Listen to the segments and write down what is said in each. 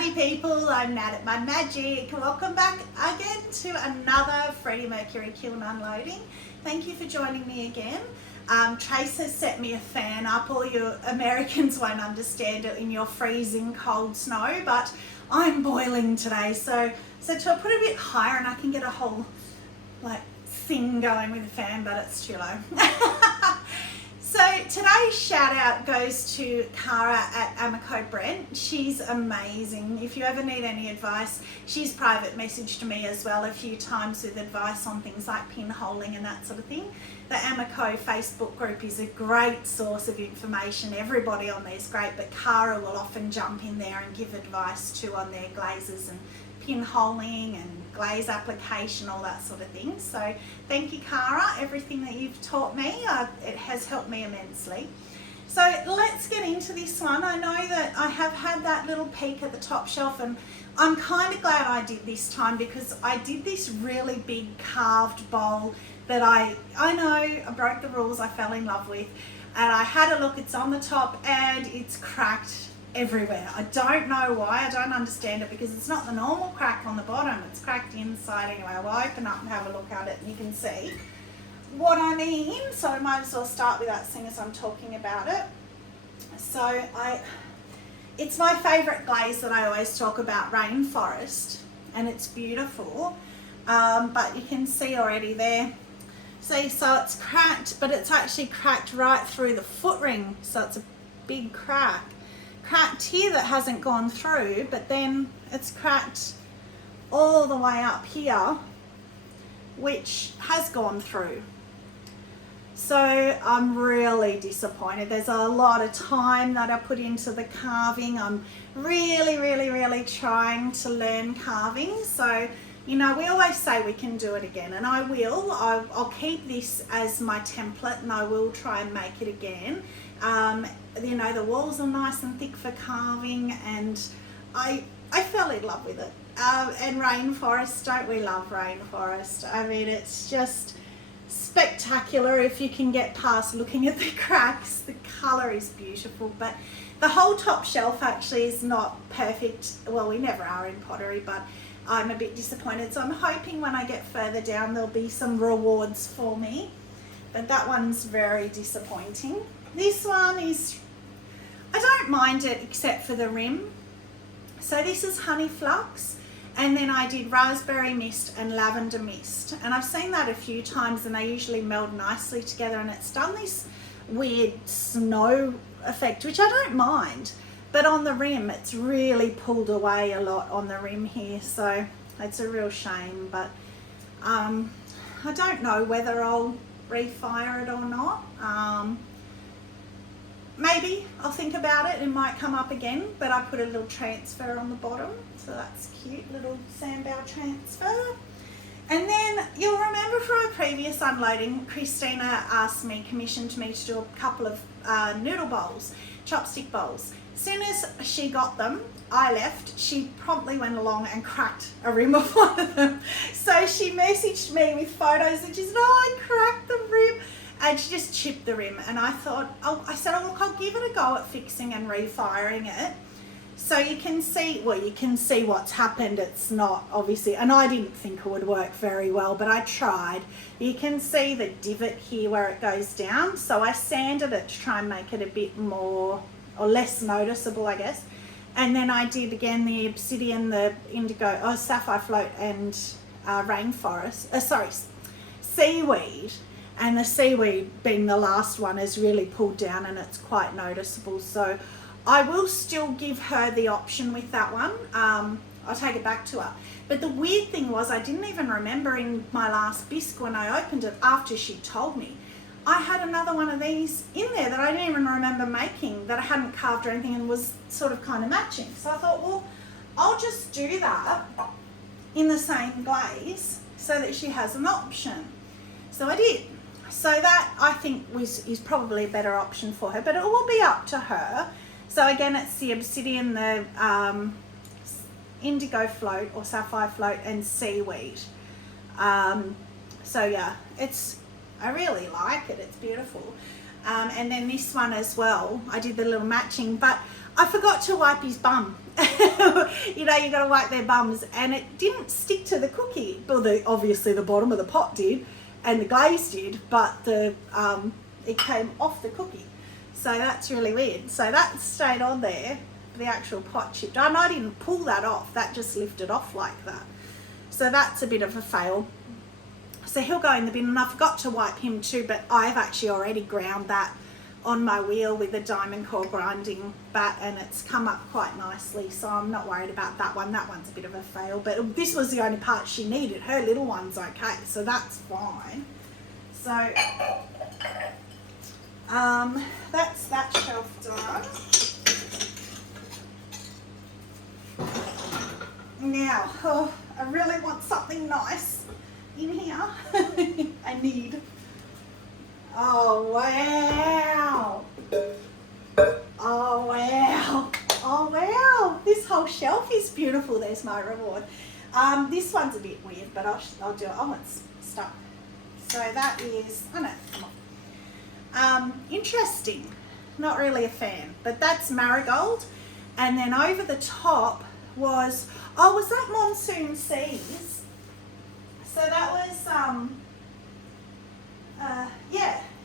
Howdy people, I'm Nat at Mud Magic. Welcome back again to another Freddie Mercury kiln unloading. Thank you for joining me again. Trace has set me a fan up. All you Americans won't understand it in your freezing cold snow, but I'm boiling today. So to put it a bit higher and I can get a whole like thing going with the fan, but it's too low. So today's shout out goes to Cara at Amaco Brent. She's amazing. If you ever need any advice, she's private messaged me as well a few times with advice on things like pinholing and that sort of thing. The Amaco Facebook group is a great source of information. Everybody on there is great, but Cara will often jump in there and give advice too on their glazes and pinholing and glaze application, all that sort of thing. So thank you, Cara. Everything that you've taught me, it has helped me immensely. So let's get into this one. I know that I have had that little peek at the top shelf, and I'm kind of glad I did this time because I did this really big carved bowl that I know I broke the rules, I fell in love with, and I had a look. It's on the top and it's cracked everywhere. I don't know why, I don't understand it, because it's not the normal crack on the bottom, it's cracked inside. Anyway, we'll open up and have a look at it and you can see what I mean. So I might as well start with that thing as I'm talking about it. So it's my favourite glaze that I always talk about, Rainforest, and it's beautiful, but you can see already there. See, so it's cracked, but it's actually cracked right through the foot ring, so it's a big cracked here that hasn't gone through, but then it's cracked all the way up here, which has gone through. So I'm really disappointed. There's a lot of time that I put into the carving. I'm really trying to learn carving. So, you know, we always say we can do it again, and I will. I'll keep this as my template and I will try and make it again. You know, the walls are nice and thick for carving, and I fell in love with it. And Rainforest, don't we love Rainforest? I mean, it's just spectacular if you can get past looking at the cracks. The colour is beautiful, but the whole top shelf actually is not perfect. Well, we never are in pottery, but I'm a bit disappointed. So I'm hoping when I get further down there'll be some rewards for me, but that one's very disappointing. This one is, I don't mind it except for the rim. So this is honey flux, and then I did raspberry mist and lavender mist, and I've seen that a few times and they usually meld nicely together, and it's done this weird snow effect, which I don't mind, but on the rim it's really pulled away a lot on the rim here, so it's a real shame. But I don't know whether I'll refire it or not. Maybe I'll think about it, it might come up again, but I put a little transfer on the bottom, so that's cute, little sandbow transfer. And then you'll remember from a previous unloading, Christina commissioned me to do a couple of noodle bowls, chopstick bowls. As soon as she got them, I left, she promptly went along and cracked a rim of one of them. So she messaged me with photos and she said, oh, I cracked the rim. And she just chipped the rim, and I thought, I said, oh look, I'll give it a go at fixing and refiring it. So you can see, well, you can see what's happened. It's not obviously, and I didn't think it would work very well, but I tried. You can see the divot here where it goes down. So I sanded it to try and make it a bit more, or less noticeable, I guess. And then I did again the obsidian, the indigo, sapphire float, and seaweed. And the seaweed being the last one is really pulled down and it's quite noticeable. So I will still give her the option with that one. I'll take it back to her. But the weird thing was, I didn't even remember in my last bisque when I opened it after she told me, I had another one of these in there that I didn't even remember making, that I hadn't carved or anything, and was sort of kind of matching. So I thought, well, I'll just do that in the same glaze so that she has an option. So I did. So that, I think, is probably a better option for her, but it will be up to her. So again, it's the obsidian, the indigo float or sapphire float, and seaweed. So yeah, I really like it, it's beautiful. And then this one as well, I did the little matching, but I forgot to wipe his bum. You know, you got to wipe their bums, and it didn't stick to the cookie. Well, obviously the bottom of the pot did, and the glaze did, but it came off the cookie. So that's really weird. So that stayed on there. The actual pot chipped. And I didn't pull that off. That just lifted off like that. So that's a bit of a fail. So he'll go in the bin, and I forgot to wipe him too, but I've actually already ground that on my wheel with a diamond core grinding bat, and it's come up quite nicely, so I'm not worried about that one. That one's a bit of a fail, but this was the only part she needed. Her little one's okay, so that's fine. So that's that shelf done. Now, I really want something nice in here. I need, oh wow, oh wow, oh wow, this whole shelf is beautiful. There's my reward. This one's a bit weird, but I'll do it. Oh, it's stuck. So that is, oh no, come on. Interesting, not really a fan, but that's marigold. And then over the top was, oh, was that Monsoon Seas? So that was,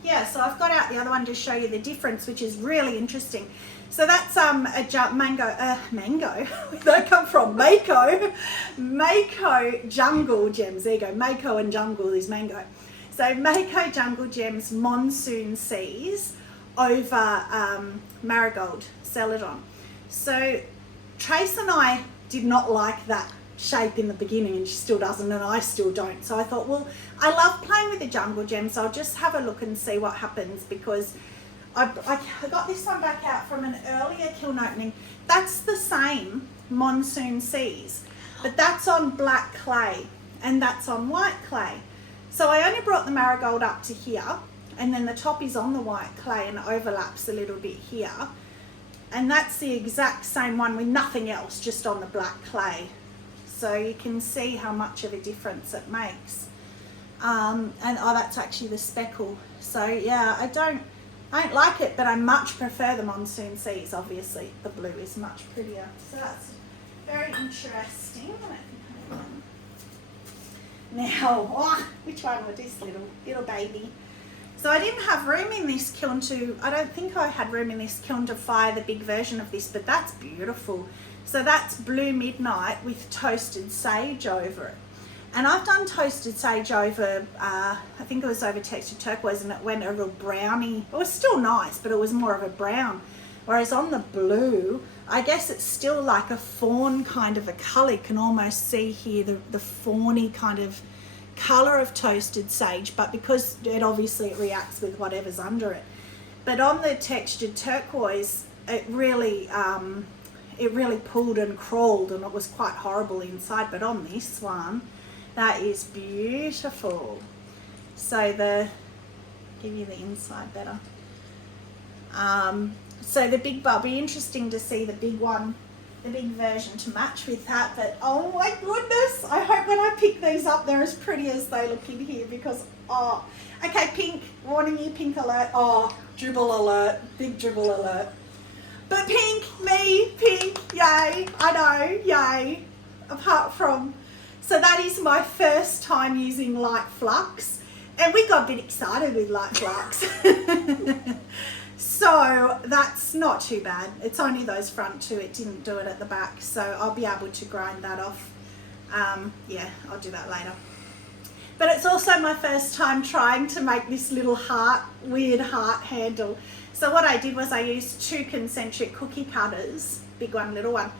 yeah, so I've got out the other one to show you the difference, which is really interesting. So that's mango, where'd that come from? Mayco Jungle Gems, there you go, Mayco and Jungle is mango. So Mayco Jungle Gems Monsoon Seas over Marigold Celadon. So Trace and I did not like that shape in the beginning, and she still doesn't, and I still don't. So I thought, well, I love playing with the Jungle Gems, so I'll just have a look and see what happens, because I got this one back out from an earlier kiln opening. That's the same Monsoon Seas, but that's on black clay and that's on white clay. So I only brought the marigold up to here, and then the top is on the white clay and overlaps a little bit here. And that's the exact same one with nothing else, just on the black clay. So you can see how much of a difference it makes. And oh, that's actually the speckle. So yeah, I don't like it, but I much prefer the Monsoon Seas. Obviously, the blue is much prettier. So that's very interesting. Now, oh, which one was this little baby? So I didn't have room in this kiln I don't think I had room in this kiln to fire the big version of this, but that's beautiful. So that's Blue Midnight with toasted sage over it. And I've done toasted sage over, I think it was over textured turquoise, and it went a real browny. It was still nice, but it was more of a brown. Whereas on the blue, I guess it's still like a fawn kind of a colour. You can almost see here the fawny kind of colour of toasted sage, but because it obviously reacts with whatever's under it. But on the textured turquoise, it really pulled and crawled, and it was quite horrible inside. But on this one, that is beautiful. So give you the inside better. So the big bulb, be interesting to see the big one, the big version to match with that. But oh my goodness, I hope when I pick these up they're as pretty as they look in here, because oh, okay, pink, warning you, pink alert. Oh, dribble alert, big dribble alert. But pink, me, pink, yay, I know, yay. Apart from, so that is my first time using light flux, and we got a bit excited with light flux. So that's not too bad. It's only those front two, it didn't do it at the back, so I'll be able to grind that off. Yeah, I'll do that later. But it's also my first time trying to make this little weird heart handle. So what I did was I used 2 concentric cookie cutters, big one, little one,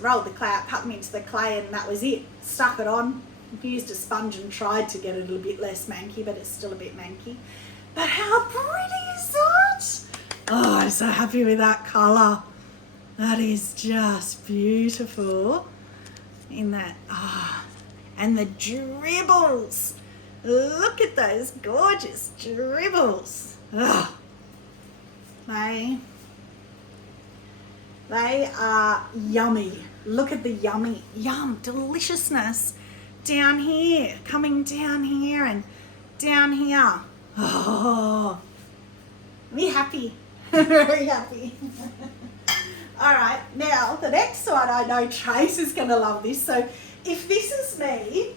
rolled the clay out, cut them into the clay, and that was it. Stuck it on, used a sponge and tried to get it a little bit less manky, but it's still a bit manky. But how pretty is that? Oh, I'm so happy with that colour. That is just beautiful. In that, and the dribbles. Look at those gorgeous dribbles. Oh, they are yummy. Look at the yum, deliciousness down here, coming down here and down here. Oh, me happy, very happy. All right, now the next one, I know Trace is going to love this. So if this is me,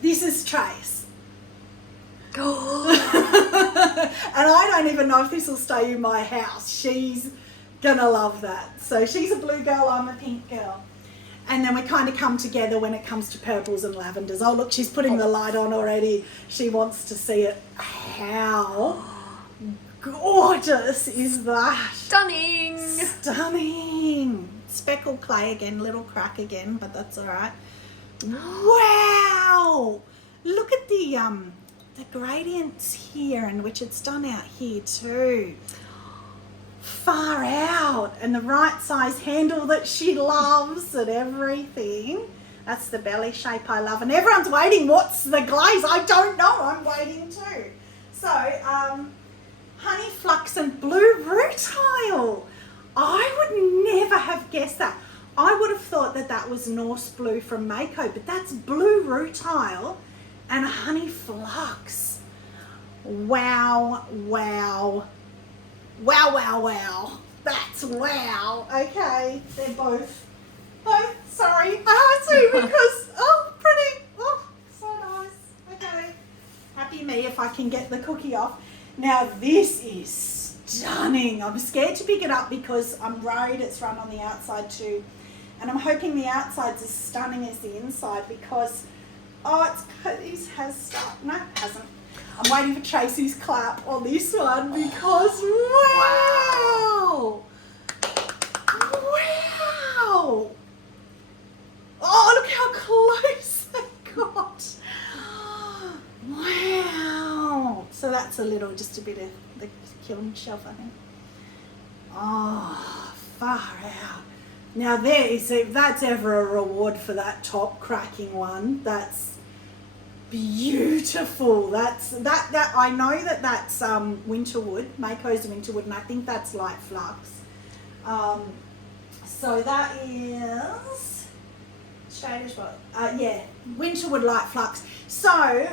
this is Trace. And I don't even know if this will stay in my house. She's going to love that. So she's a blue girl, I'm a pink girl. And then we kind of come together when it comes to purples and lavenders. Oh, look, she's putting the light on already. She wants to see it. How gorgeous is that? Stunning. Stunning. Speckled clay again, little crack again, but that's all right. Wow. Look at the gradients here, and which it's done out here too. Far out, and the right size handle that she loves and everything. That's the belly shape I love, and everyone's waiting. What's the glaze? I don't know. I'm waiting too. So, honey flux and blue rutile. I would never have guessed that. I would have thought that that was Norse blue from Mayco, but that's blue rutile and honey flux. Wow, wow. Wow, wow, wow. That's wow. Okay, they're both, sorry. I see because, pretty. Oh, so nice. Okay. Happy me if I can get the cookie off. Now this is stunning. I'm scared to pick it up because I'm worried it's run on the outside too. And I'm hoping the outside's as stunning as the inside because, this has stuck. No, it hasn't. I'm waiting for Tracy's clap on this one because wow! Wow! Oh, look how close they got. Wow! So that's just a bit of the kiln shelf, I think. Oh, far out. Now if that's ever a reward for that top cracking one, that's beautiful. That I know that's winterwood, Mayco's winterwood, and I think that's light flux. So that is shade as well. Yeah, winterwood light flux. So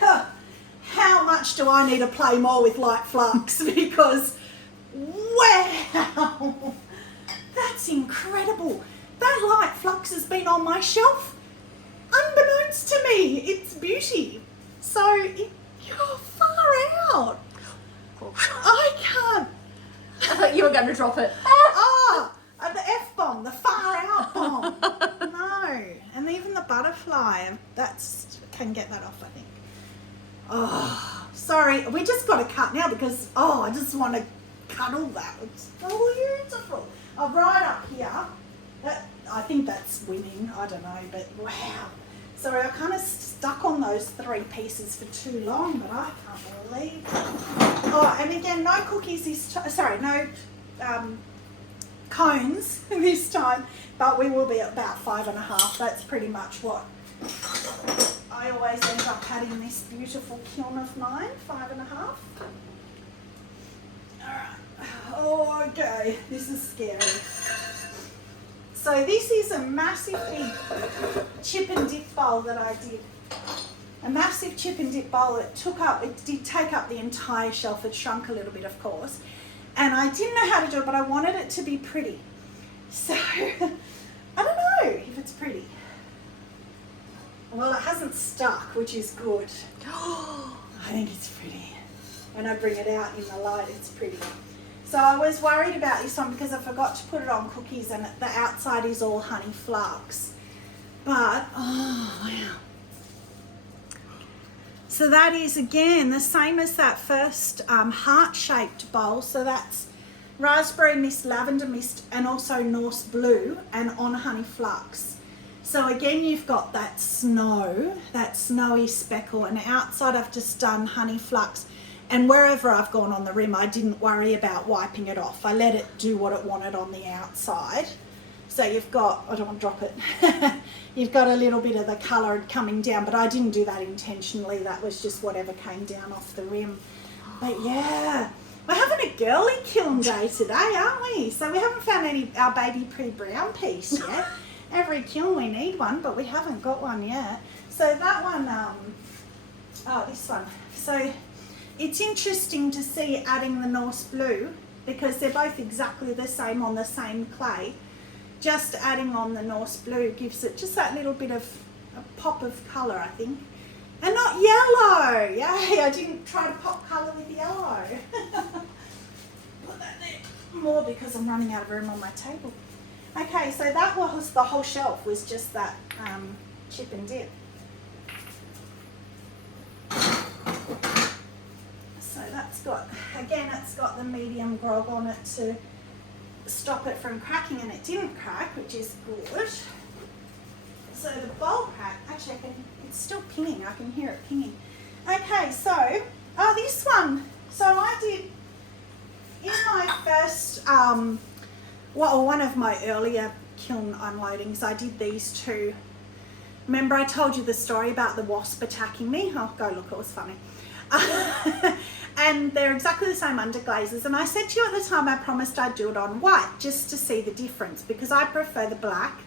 how much do I need to play more with light flux? Because wow, that's incredible. That light flux has been on my shelf unbeknownst to me. It's beauty. So you're far out. I can't. I thought you were going to drop it. The F-bomb, the far out bomb. No, and even the butterfly, can get that off, I think. Oh, sorry, we just got to cut now because, I just want to cuddle that. It's beautiful. Right up here, I think that's winning, I don't know, but wow. Sorry, I kind of stuck on those 3 pieces for too long, but I can't believe it. Oh, and again, no cookies this time, no cones this time, but we will be at about 5.5. That's pretty much what I always end up having this beautiful kiln of mine, 5.5. All right. Oh, okay, this is scary. So this is a massive big chip and dip bowl that I did. A massive chip and dip bowl. It did take up the entire shelf. It shrunk a little bit, of course. And I didn't know how to do it, but I wanted it to be pretty. So, I don't know if it's pretty. Well, it hasn't stuck, which is good. I think it's pretty. When I bring it out in the light, it's pretty. So I was worried about this one because I forgot to put it on cookies and the outside is all honey flux. But, oh, wow. So that is, again, the same as that first heart-shaped bowl. So that's raspberry mist, lavender mist, and also Norse blue and on honey flux. So again, you've got that snowy speckle, and outside I've just done honey flux. And wherever I've gone on the rim, I didn't worry about wiping it off. I let it do what it wanted on the outside. So you've got, I don't want to drop it, you've got a little bit of the colour coming down, but I didn't do that intentionally. That was just whatever came down off the rim. But yeah, we're having a girly kiln day today, aren't we? So we haven't found our baby pre-brown piece yet. Every kiln we need one, but we haven't got one yet. So that one, this one. So it's interesting to see adding the Norse blue because they're both exactly the same on the same clay. Just adding on the Norse blue gives it just that little bit of a pop of colour, I think. And not yellow. Yay, I didn't try to pop colour with yellow. Put that there more because I'm running out of room on my table. Okay, so that was the whole shelf, was just that chip and dip. So that's got, again, it's got the medium grog on it to stop it from cracking, and it didn't crack, which is good. So the bowl crack, actually it's still pinging, I can hear it pinging. Okay, so, this one. So I did, in my first, one of my earlier kiln unloadings, I did these two. Remember I told you the story about the wasp attacking me? Oh, go look, it was funny. And they're exactly the same underglazes, and I said to you at the time I promised I'd do it on white just to see the difference, because I prefer the black.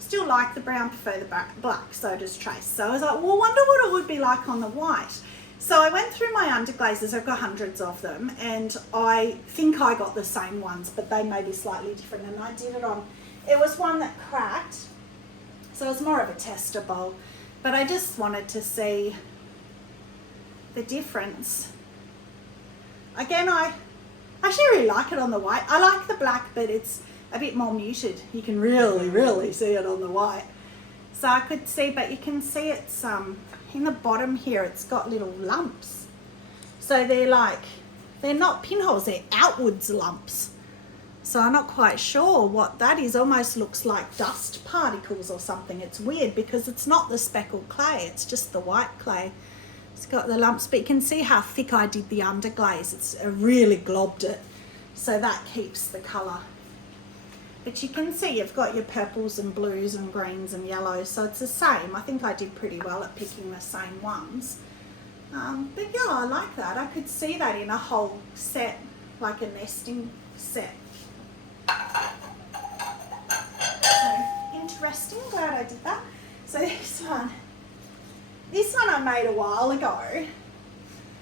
Still like the brown, prefer the black, so does Trace. So I was like, well, wonder what it would be like on the white. So I went through my underglazes, I've got hundreds of them, and I think I got the same ones, but they may be slightly different, and I did it on, it was one that cracked, so it was more of a tester bowl, but I just wanted to see the difference. Again, I actually really like it on the white. I like the black, but it's a bit more muted. You can really see it on the white. So I could see, but you can see it's in the bottom here, it's got little lumps. So they're not pinholes, they're outwards lumps. So I'm not quite sure what that is. Almost looks like dust particles or something. It's weird because it's not the speckled clay, it's just the white clay. It's got the lumps, but you can see how thick I did the underglaze. It's really globbed it, so that keeps the colour. But you can see you've got your purples and blues and greens and yellows, so it's the same. I think I did pretty well at picking the same ones. But yeah, I like that. I could see that in a whole set, like a nesting set. So interesting, glad I did that. So this one I made a while ago,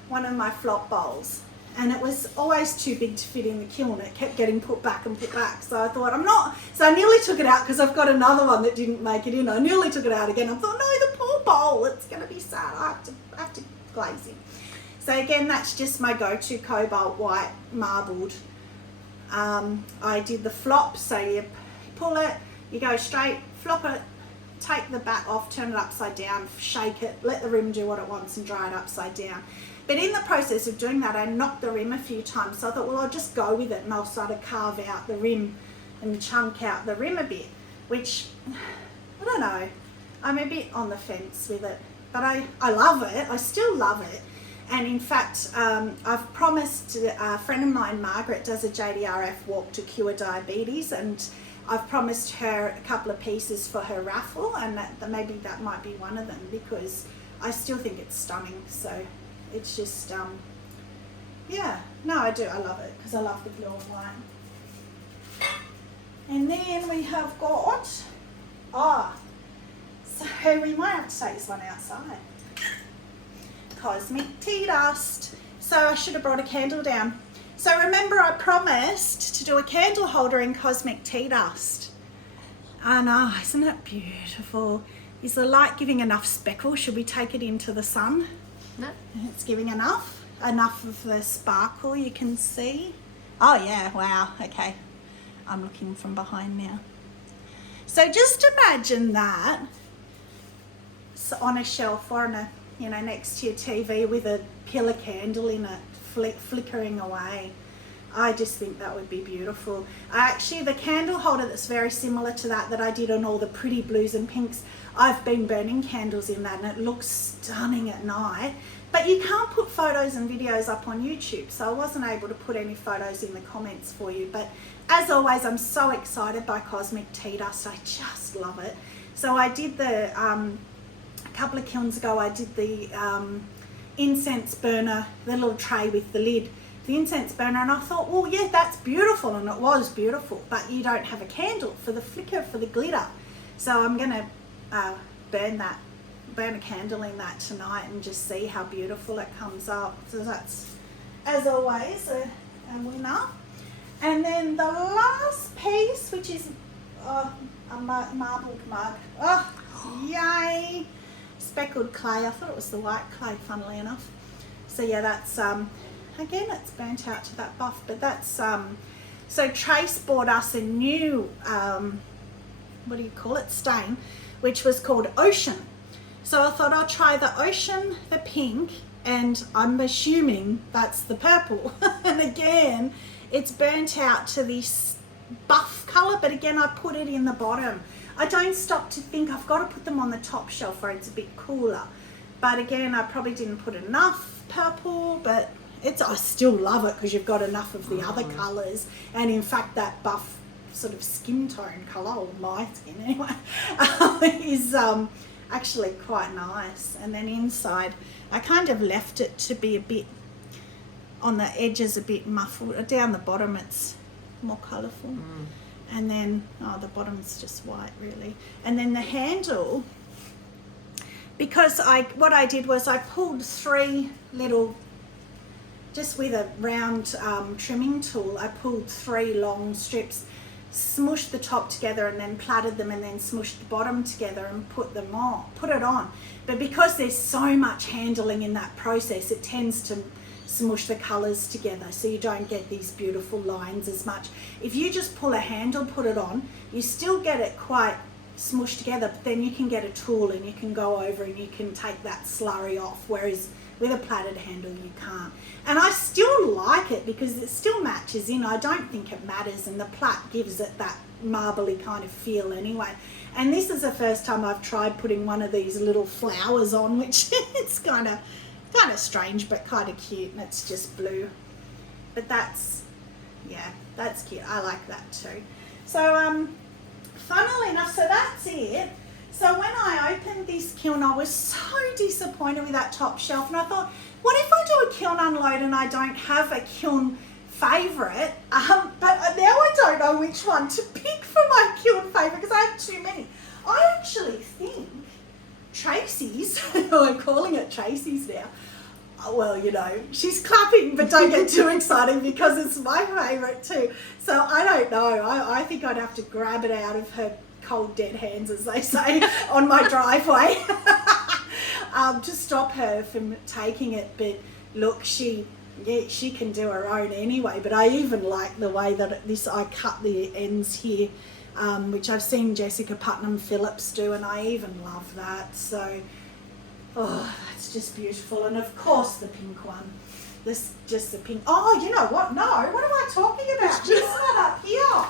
one of my flop bowls, and it was always too big to fit in the kiln. It kept getting put back and put back, so I thought so I nearly took it out because I've got another one that didn't make it in. I nearly took it out again. I thought, no, the poor bowl, it's going to be sad. I have to glaze it. So again, that's just my go-to cobalt white marbled. I did the flop, so you pull it, you go straight, flop it, take the back off, turn it upside down, shake it, let the rim do what it wants and dry it upside down. But in the process of doing that, I knocked the rim a few times, so I thought, well, I'll just go with it and I'll sort of carve out the rim and chunk out the rim a bit, which, I don't know, I'm a bit on the fence with it, but I love it, I still love it. And in fact, I've promised a friend of mine, Margaret, does a JDRF walk to cure diabetes, and I've promised her a couple of pieces for her raffle, and that maybe that might be one of them, because I still think it's stunning. So it's just, yeah, no, I do, I love it, because I love the blue and white. And then we have got, so we might have to take this one outside. Cosmic tea dust. So I should have brought a candle down. So remember I promised to do a candle holder in cosmic tea dust. I know, isn't it beautiful? Is the light giving enough speckle? Should we take it into the sun? No. It's giving enough of the sparkle you can see. Oh yeah, wow, okay. I'm looking from behind now. So just imagine that on a shelf or on a, next to your TV with a pillar candle in it, flickering away. I just think that would be beautiful. Actually, the candle holder that's very similar to that I did on all the pretty blues and pinks, I've been burning candles in that, and it looks stunning at night. But you can't put photos and videos up on YouTube, so I wasn't able to put any photos in the comments for you. But as always, I'm so excited by Cosmic Tea Dust. I just love it. So I did a couple of kilns ago, I did the incense burner, the little tray with the lid, the incense burner, and I thought, well, yeah, that's beautiful, and it was beautiful, but you don't have a candle for the flicker, for the glitter. So I'm going to burn a candle in that tonight and just see how beautiful it comes up. So that's, as always, a winner. And then the last piece, which is a marbled mug. Oh, yay! Speckled clay. I thought it was the white clay, funnily enough. So yeah, that's again, it's burnt out to that buff, but that's so Trace bought us a new what do you call it, stain, which was called Ocean. So I thought I'll try the ocean, the pink, and I'm assuming that's the purple. And again, it's burnt out to this buff colour, but again, I put it in the bottom. I don't stop to think I've got to put them on the top shelf where it's a bit cooler. But again, I probably didn't put enough purple, but I still love it because you've got enough of the other colours. And in fact, that buff sort of skin tone colour, or my skin anyway, is actually quite nice. And then inside, I kind of left it to be a bit on the edges, a bit muffled. Down the bottom, it's more colourful. And then, the bottom's just white really. And then the handle, because what I did was I pulled 3 little, just with a round trimming tool, I pulled 3 long strips, smushed the top together and then plaited them, and then smushed the bottom together and put it on. But because there's so much handling in that process, it tends to smush the colours together, so you don't get these beautiful lines as much. If you just pull a handle, put it on, you still get it quite smushed together, but then you can get a tool and you can go over and you can take that slurry off, whereas with a plaited handle you can't. And I still like it because it still matches in. I don't think it matters, and the plait gives it that marbly kind of feel anyway. And this is the first time I've tried putting one of these little flowers on, which it's kind of strange but kind of cute, and it's just blue. But that's cute. I like that too. So funnily enough, so that's it. So when I opened this kiln, I was so disappointed with that top shelf, and I thought, what if I do a kiln unload and I don't have a kiln favourite? But now I don't know which one to pick for my kiln favourite because I have too many. I actually think Tracy's, I'm calling it Tracy's now. Well, you know, she's clapping, but don't get too excited because it's my favourite too. So I don't know. I think I'd have to grab it out of her cold dead hands, as they say, on my driveway to stop her from taking it. But look, she can do her own anyway. But I even like the way that I cut the ends here, which I've seen Jessica Putnam Phillips do, and I even love that. So, oh, that's just beautiful. And of course the pink one. This just the pink. Oh, you know what? No, what am I talking about? This one up here.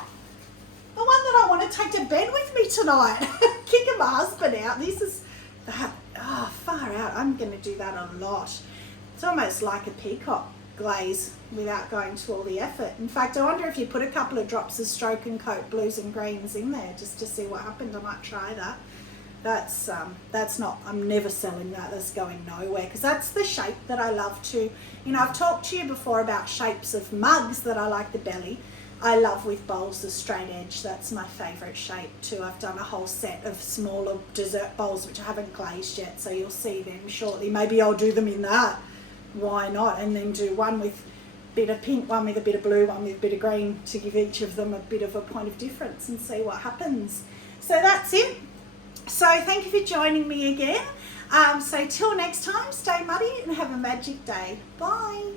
The one that I want to take to bed with me tonight. Kicking my husband out. This is that. Oh, far out. I'm going to do that a lot. It's almost like a peacock glaze without going to all the effort. In fact, I wonder if you put a couple of drops of Stroke and Coat blues and greens in there just to see what happened. I might try that. That's not, I'm never selling that. That's going nowhere because that's the shape that I love to, you know, I've talked to you before about shapes of mugs that I like the belly. I love with bowls the straight edge. That's my favourite shape too. I've done a whole set of smaller dessert bowls which I haven't glazed yet, so you'll see them shortly. Maybe I'll do them in that. Why not? And then do one with a bit of pink, one with a bit of blue, one with a bit of green to give each of them a bit of a point of difference and see what happens. So that's it. So thank you for joining me again. So till next time, stay muddy and have a magic day. Bye.